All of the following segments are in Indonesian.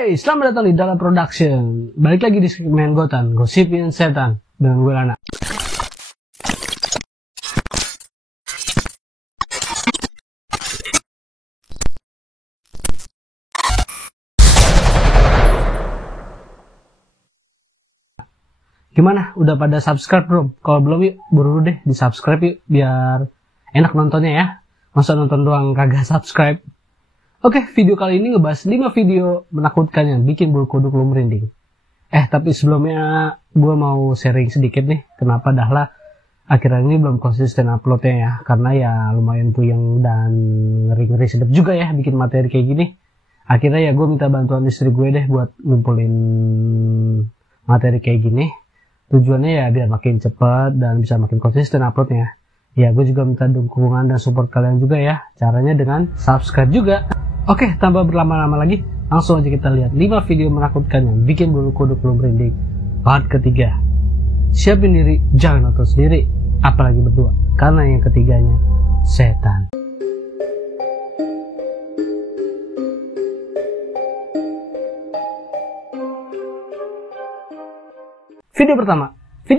Hey, selamat datang di Dalam Production. Balik lagi di segmen Gotan, Gosipin Setan dengan gue Lana. Gimana? Udah pada subscribe belum? Kalau belum yuk, buru deh di subscribe yuk biar enak nontonnya ya. Masa nonton doang kagak subscribe? Oke, video kali ini ngebahas 5 video menakutkan yang bikin bulu kuduk lu merinding. Tapi sebelumnya gue mau sharing sedikit nih, kenapa Dahla akhirnya ini belum konsisten uploadnya ya. Karena ya lumayan puyeng dan ngeri-ngeri sedap juga ya bikin materi kayak gini. Akhirnya ya gue minta bantuan istri gue deh buat ngumpulin materi kayak gini. Tujuannya ya biar makin cepat dan bisa makin konsisten uploadnya. Ya gue juga minta dukungan dan support kalian juga ya. Caranya dengan subscribe juga. Oke, tanpa berlama-lama lagi, langsung aja kita lihat 5 video menakutkan yang bikin bulu kuduk lu merinding. Part ketiga. Siapin diri, jangan nonton sendiri, apalagi berdua, karena yang ketiganya setan. Video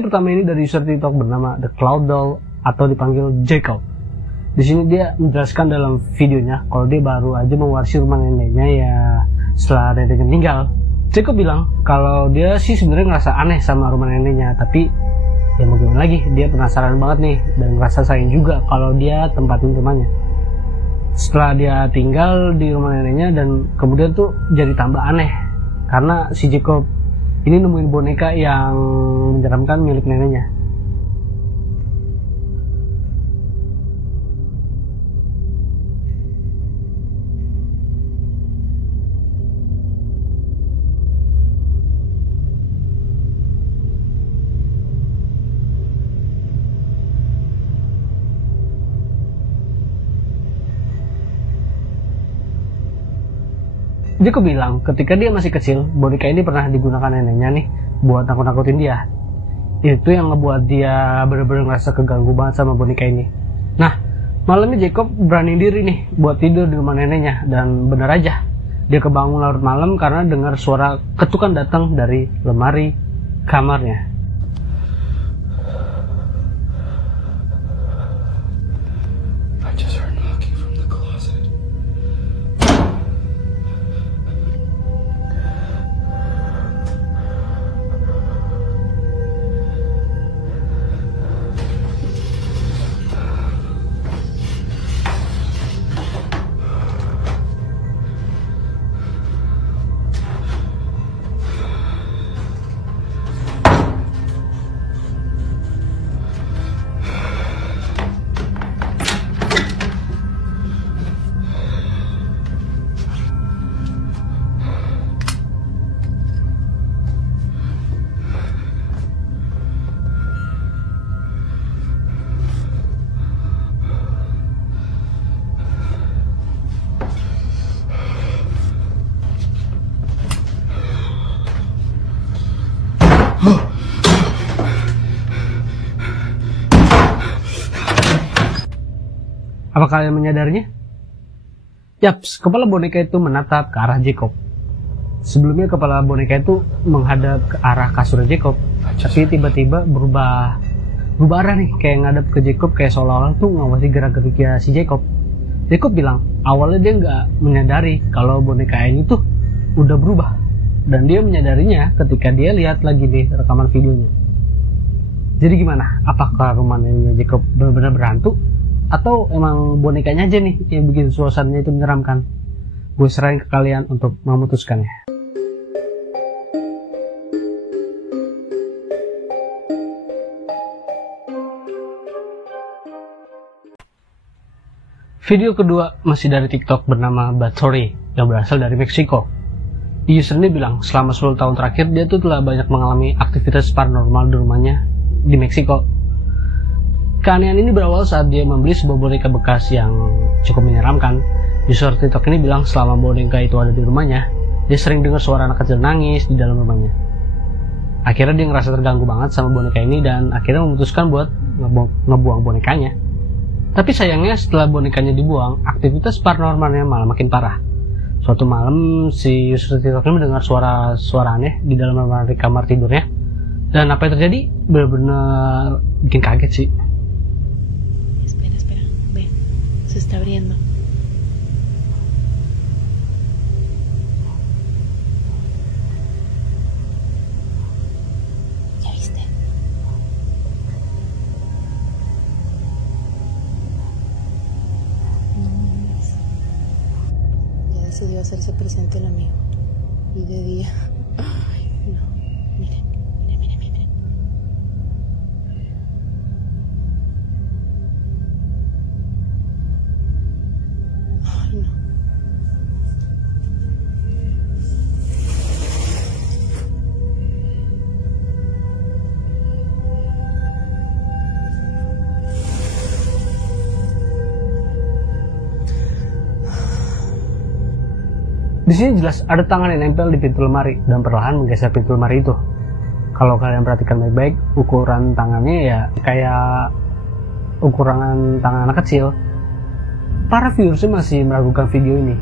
pertama ini dari user TikTok bernama The Cloud Doll atau dipanggil Jacob. Di sini dia menjelaskan dalam videonya kalau dia baru aja mewarisi rumah neneknya ya setelah neneknya meninggal. Jacob bilang kalau dia sih sebenarnya ngerasa aneh sama rumah neneknya, tapi ya mau gimana lagi, dia penasaran banget nih dan ngerasa sayang juga kalau dia tempatin rumahnya. Setelah dia tinggal di rumah neneknya dan kemudian tuh jadi tambah aneh karena si Jacob ini nemuin boneka yang menyeramkan milik neneknya. Jacob bilang ketika dia masih kecil, boneka ini pernah digunakan neneknya nih buat nakut-nakutin dia. Itu yang ngebuat dia bener-bener ngerasa keganggu banget sama boneka ini. Nah, malamnya Jacob berani diri nih buat tidur di rumah neneknya, dan bener aja dia kebangun larut malam karena dengar suara ketukan datang dari lemari kamarnya. Apa kalian menyadarinya? Yaps, kepala boneka itu menatap ke arah Jacob. Sebelumnya kepala boneka itu menghadap ke arah kasur Jacob, tapi tiba-tiba berubah arah nih, kayak ngadep ke Jacob, kayak seolah-olah tuh ngawasi gerak-geriknya si Jacob. Jacob bilang awalnya dia nggak menyadari kalau boneka ini tuh udah berubah, dan dia menyadarinya ketika dia lihat lagi di rekaman videonya. Jadi gimana? Apakah rumah neneknya Jacob benar-benar berhantu? Atau emang bonekanya aja nih yang bikin suasananya itu menyeramkan? Gue serahin ke kalian untuk memutuskannya. Video kedua masih dari TikTok bernama Bathory yang berasal dari Meksiko. User ini bilang selama 10 tahun terakhir dia tuh telah banyak mengalami aktivitas paranormal di rumahnya di Meksiko. Keanehan ini berawal saat dia membeli sebuah boneka bekas yang cukup menyeramkan. User TikTok ini bilang selama boneka itu ada di rumahnya, dia sering dengar suara anak kecil nangis di dalam rumahnya. Akhirnya dia ngerasa terganggu banget sama boneka ini dan akhirnya memutuskan buat ngebuang bonekanya. Tapi sayangnya setelah bonekanya dibuang, aktivitas paranormalnya malah makin parah. Suatu malam si user TikTok ini mendengar suara aneh di dalam kamar tidurnya. Dan apa yang terjadi benar-benar bikin kaget sih. Espera, ve, se está abriendo. ¿Ya viste? No mames. Ya decidió hacerse presente el amigo. Y de día. Ay, no. Miren. Ay, no. Di sini jelas ada tangan yang nempel di pintu lemari dan perlahan menggeser pintu lemari itu. Kalau kalian perhatikan baik-baik, ukuran tangannya ya kayak ukuran tangan anak kecil. Para viewersnya masih meragukan video ini.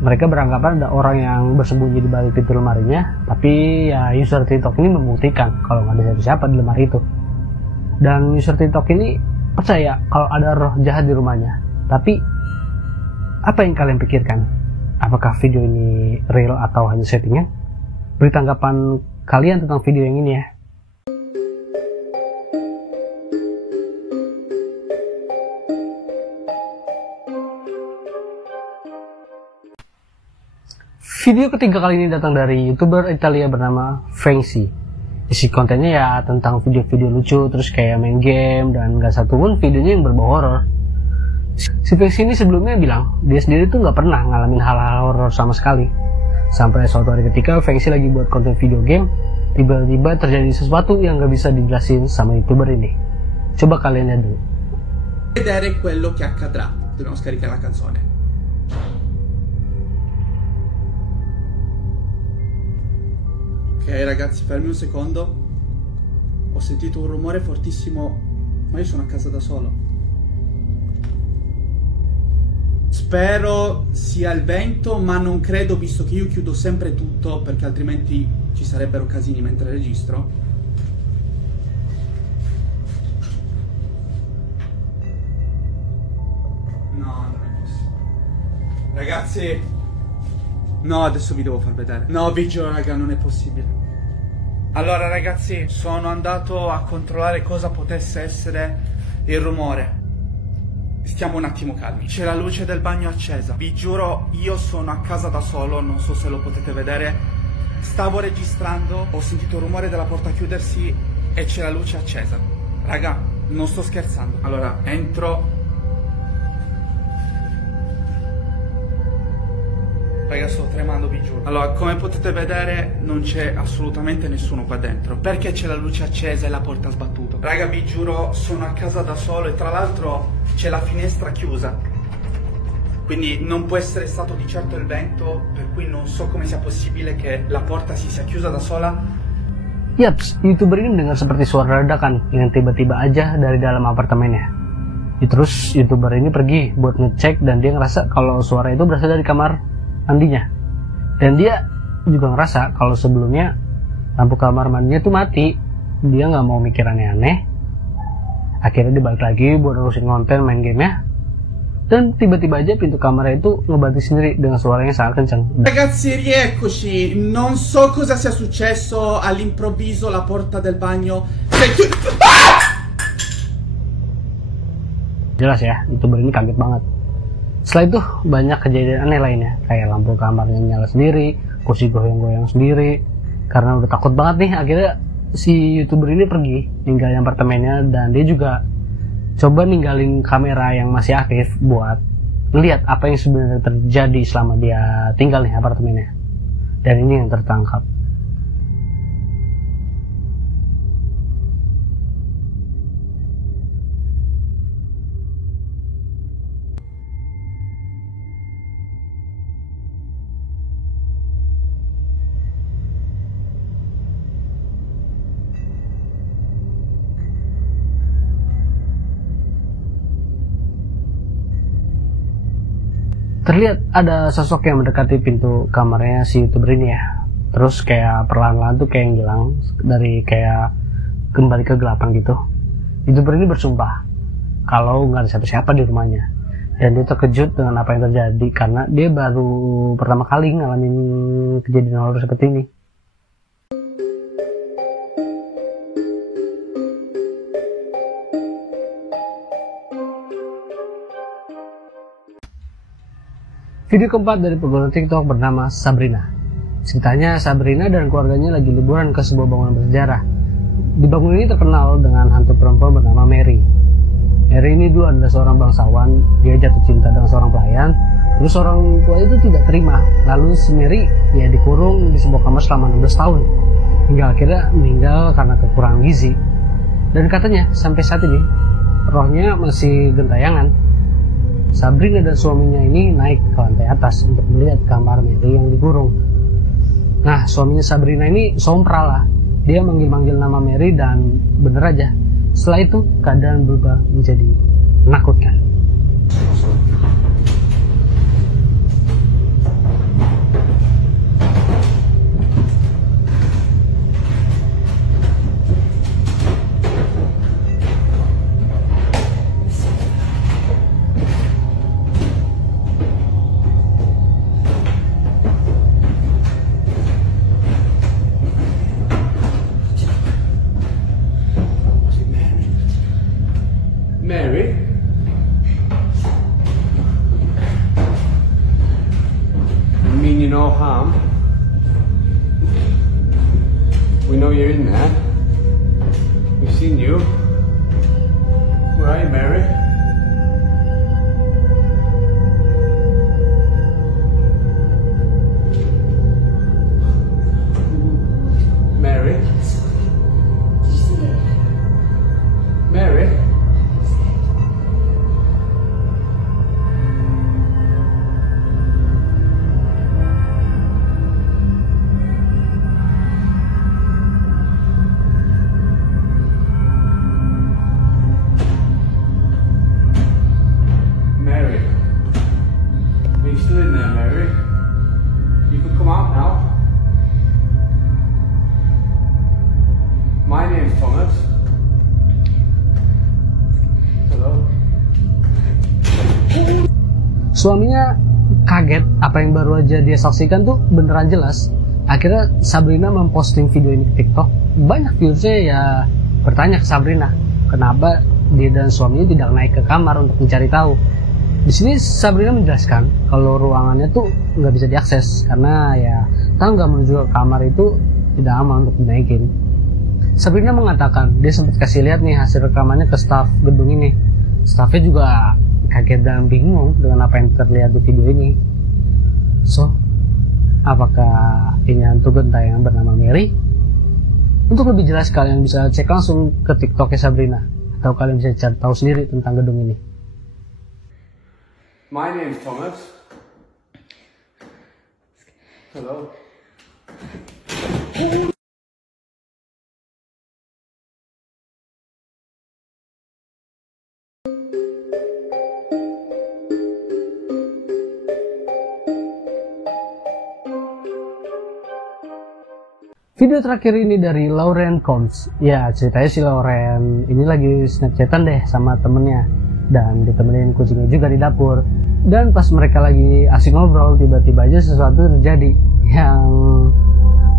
Mereka beranggapan ada orang yang bersembunyi di balik pintu lemarinya, tapi ya user TikTok ini membuktikan kalau nggak ada siapa-siapa di lemari itu. Dan user TikTok ini percaya kalau ada roh jahat di rumahnya. Tapi apa yang kalian pikirkan? Apakah video ini real atau hanya settingan? Beri tanggapan kalian tentang video yang ini ya. Video ketiga kali ini datang dari YouTuber Italia bernama Fengsi. Isi kontennya ya tentang video-video lucu, terus kayak main game, dan gak satu pun videonya yang berbau horor. Si Fengsi ini sebelumnya bilang dia sendiri tuh nggak pernah ngalamin hal-hal horor sama sekali. Sampai suatu hari ketika Fengsi lagi buat konten video game, tiba-tiba terjadi sesuatu yang nggak bisa dijelasin sama YouTuber ini. Coba kalian lihat dulu. Vedere quello che accadrà. Dobbiamo scaricare la canzone. Ok ragazzi, fermi un secondo. Ho sentito un rumore fortissimo, ma io sono a casa da solo. Spero sia il vento, ma non credo, visto che io chiudo sempre tutto, perché altrimenti ci sarebbero casini mentre registro. No, non è possibile. Ragazzi, no, adesso vi devo far vedere. No, vi giuro raga, non è possibile. Allora ragazzi, sono andato a controllare cosa potesse essere il rumore. Stiamo un attimo calmi. C'è la luce del bagno accesa. Vi giuro, io sono a casa da solo, non so se lo potete vedere. Stavo registrando, ho sentito il rumore della porta chiudersi e c'è la luce accesa. Raga, non sto scherzando. Allora, entro. Raga, sto tremando, vi giuro. Allora, come potete vedere, non c'è assolutamente nessuno qua dentro. Perché c'è la luce accesa e la porta sbattuta? Raga, vi giuro, sono a casa da solo e tra l'altro c'è la finestra chiusa. Quindi non può essere stato di certo il vento, per cui non so come sia possibile che la porta si sia chiusa da sola. Yaps, YouTuber ini mendengar seperti suara ledakan yang tiba-tiba aja dari dalam apartemennya. Terus YouTuber ini pergi buat ngecek dan dia ngerasa kalau suara itu berasal dari kamar mandinya. Dan dia juga ngerasa kalau sebelumnya lampu kamar mandinya tuh mati. Dia nggak mau mikir aneh-aneh. Akhirnya dia balik lagi buat urusin konten main gamenya. Dan tiba-tiba aja pintu kamarnya itu ngebanting sendiri dengan suaranya sangat kencang. Ragazzi, rieccoci. Non so cosa sia successo. All'improvviso la porta del bagno si è chiusa. Jelas ya, YouTuber ini kaget banget. Setelah itu banyak kejadian aneh lainnya, kayak lampu kamarnya nyala sendiri, kursi goyang-goyang sendiri. Karena udah takut banget nih, akhirnya si YouTuber ini pergi ninggalin apartemennya, dan dia juga coba ninggalin kamera yang masih aktif buat ngeliat apa yang sebenarnya terjadi selama dia tinggal nih apartemennya. Dan ini yang tertangkap. terlihat ada sosok yang mendekati pintu kamarnya si YouTuber ini ya. Terus kayak perlahan-lahan tuh kayak ngilang dari kayak kembali ke kegelapan gitu. YouTuber ini bersumpah kalau nggak ada siapa-siapa di rumahnya. Dan dia terkejut dengan apa yang terjadi karena dia baru pertama kali ngalamin kejadian horor seperti ini. Video keempat dari pengguna TikTok bernama Sabrina. Ceritanya Sabrina dan keluarganya lagi liburan ke sebuah bangunan bersejarah. Di bangunan ini terkenal dengan hantu perempuan bernama Mary. Mary ini dulu adalah seorang bangsawan, dia jatuh cinta dengan seorang pelayan. Terus orang tua itu tidak terima. Lalu si Mary ya dikurung di sebuah kamar selama 16 tahun. Hingga akhirnya meninggal karena kekurangan gizi. Dan katanya sampai saat ini rohnya masih gentayangan. Sabrina dan suaminya ini naik ke lantai atas untuk melihat kamar Mary yang dikurung. Nah, suaminya Sabrina ini sompral lah. Dia manggil-manggil nama Mary dan bener aja. Setelah itu keadaan berubah menjadi menakutkan. Mary? I mean you no harm. We know you're in there. We've seen you. Where are you, Mary? Mary? Mary? Mary? Are you still in there, Mary? You can come out now. My name's Thomas. Hello? Suaminya kaget apa yang baru aja dia saksikan tuh beneran jelas. Akhirnya Sabrina memposting video ini ke TikTok. Banyak viewersnya ya bertanya ke Sabrina, kenapa dia dan suaminya tidak naik ke kamar untuk mencari tahu. Di sini Sabrina menjelaskan kalau ruangannya tuh nggak bisa diakses karena ya tangga menuju ke kamar itu tidak aman untuk dinaikin. Sabrina mengatakan dia sempat kasih lihat nih hasil rekamannya ke staf gedung ini. Stafnya juga kaget dan bingung dengan apa yang terlihat di video ini. So, apakah ini hantu gentayangan bernama Mary? Untuk lebih jelas kalian bisa cek langsung ke TikToknya Sabrina atau kalian bisa cari tahu sendiri tentang gedung ini. My name's Thomas. Hello? Video terakhir ini dari Lauren Combs. Ya, ceritanya si Lauren ini lagi snapchatan deh sama temennya. Dan ditemenin kucingnya juga di dapur. Dan pas mereka lagi asik ngobrol, tiba-tiba aja sesuatu terjadi yang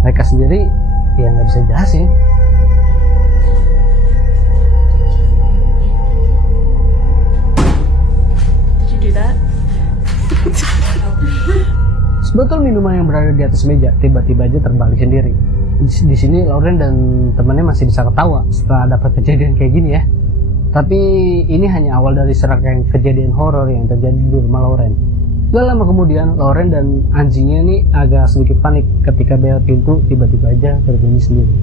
mereka sendiri ya nggak bisa jelasin. Did you do that? Sebotol minuman yang berada di atas meja tiba-tiba aja terbalik sendiri. Di sini Lauren dan temannya masih bisa ketawa setelah dapat kejadian kayak gini ya. Tapi ini hanya awal dari serangkaian kejadian horor yang terjadi di rumah Lauren. Gak lama kemudian Lauren dan anjingnya ini agak sedikit panik ketika bel pintu tiba-tiba aja berbunyi sendiri.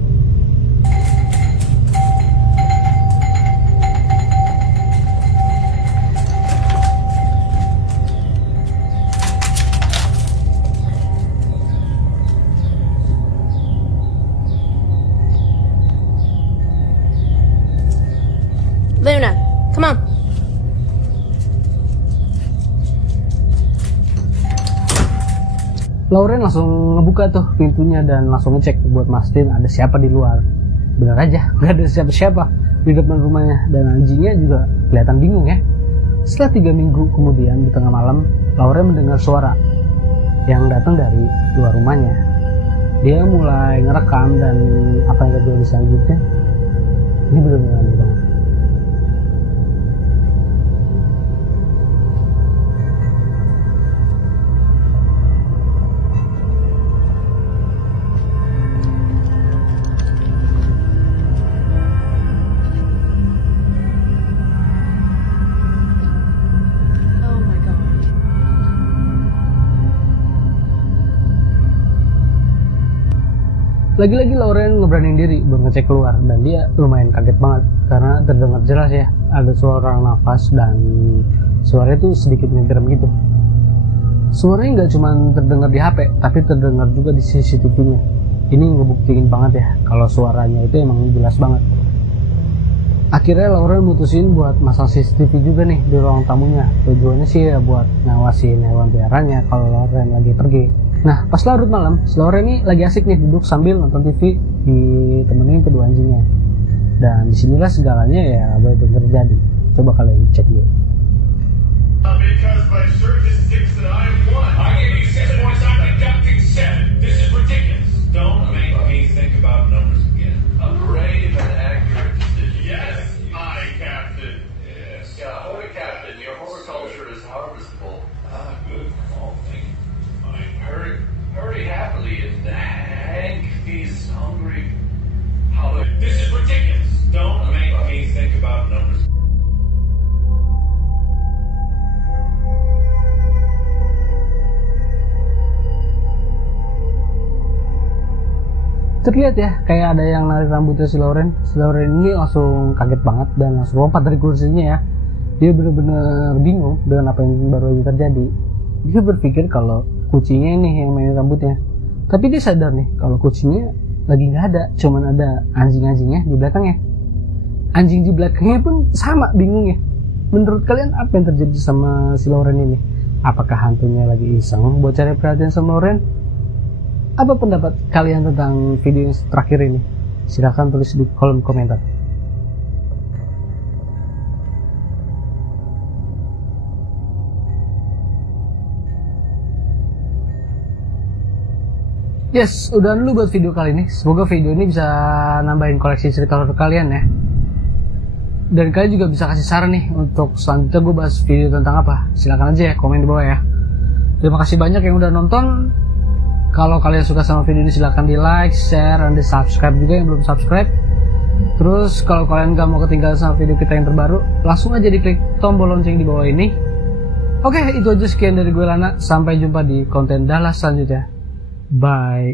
Luna, come on. Lauren langsung ngebuka tuh pintunya dan langsung ngecek buat mastiin ada siapa di luar. Bener aja, gak ada siapa-siapa di depan rumahnya, dan anjingnya juga kelihatan bingung ya. Setelah 3 minggu kemudian di tengah malam, Lauren mendengar suara yang datang dari luar rumahnya. Dia mulai ngerekam, dan apa yang terjadi selanjutnya ini benar-benar aneh banget. Oh my God. Lagi-lagi Lauren ngeberanin diri buat ngecek keluar, dan dia lumayan kaget banget karena terdengar jelas ya ada suara nafas, dan suaranya itu sedikit ngegerem gitu. Suaranya nggak cuma terdengar di HP, tapi terdengar juga di CCTV-nya. Ini ngebuktiin banget ya kalau suaranya itu emang jelas banget. Akhirnya Lauren mutusin buat masang CCTV juga nih di ruang tamunya. Tujuannya sih ya buat ngawasin hewan peliharaannya kalau Lauren lagi pergi. Nah, pas larut malam, si Lauren ini lagi asik nih duduk sambil nonton TV ditemenin kedua anjingnya. Dan disinilah segalanya ya baru terjadi. Coba kalian cek dulu. Because by statistics that I won, I gave you 6 points. I'm deducting 7. This is ridiculous. Don't make me think about numbers again. A brave and accurate decision. Yes, I, Captain. Yes. Yeah, holy Captain, your horticulture is harvestable. Ah, good call. Thank you. Fine. Hurry happily and Hank, he's hungry. This is ridiculous. Don't make me think about numbers. Terlihat ya kayak ada yang narik rambutnya si Lauren. Si Lauren ini langsung kaget banget dan langsung lompat dari kursinya ya. Dia benar-benar bingung dengan apa yang baru aja terjadi. Dia berpikir kalau kucingnya ini yang main rambutnya. Tapi dia sadar nih kalau kucingnya lagi nggak ada, cuman ada anjing-anjingnya di belakangnya. Anjing di belakangnya pun sama bingungnya. Menurut kalian apa yang terjadi sama si Lauren ini? Apakah hantunya lagi iseng buat cari perhatian sama Lauren? Apa pendapat kalian tentang video yang terakhir ini? Silahkan tulis di kolom komentar. Yes, udah dulu buat video kali ini. Semoga video ini bisa nambahin koleksi cerita horor kalian ya. Dan kalian juga bisa kasih saran nih untuk selanjutnya gue bahas video tentang apa. Silahkan aja ya komen di bawah ya. Terima kasih banyak yang udah nonton. Kalau kalian suka sama video ini silahkan di like, share, dan di subscribe juga yang belum subscribe. Terus kalau kalian gak mau ketinggalan sama video kita yang terbaru, langsung aja diklik tombol lonceng di bawah ini. Oke, itu aja sekian dari gue Lana. Sampai jumpa di konten Dallas selanjutnya. Bye.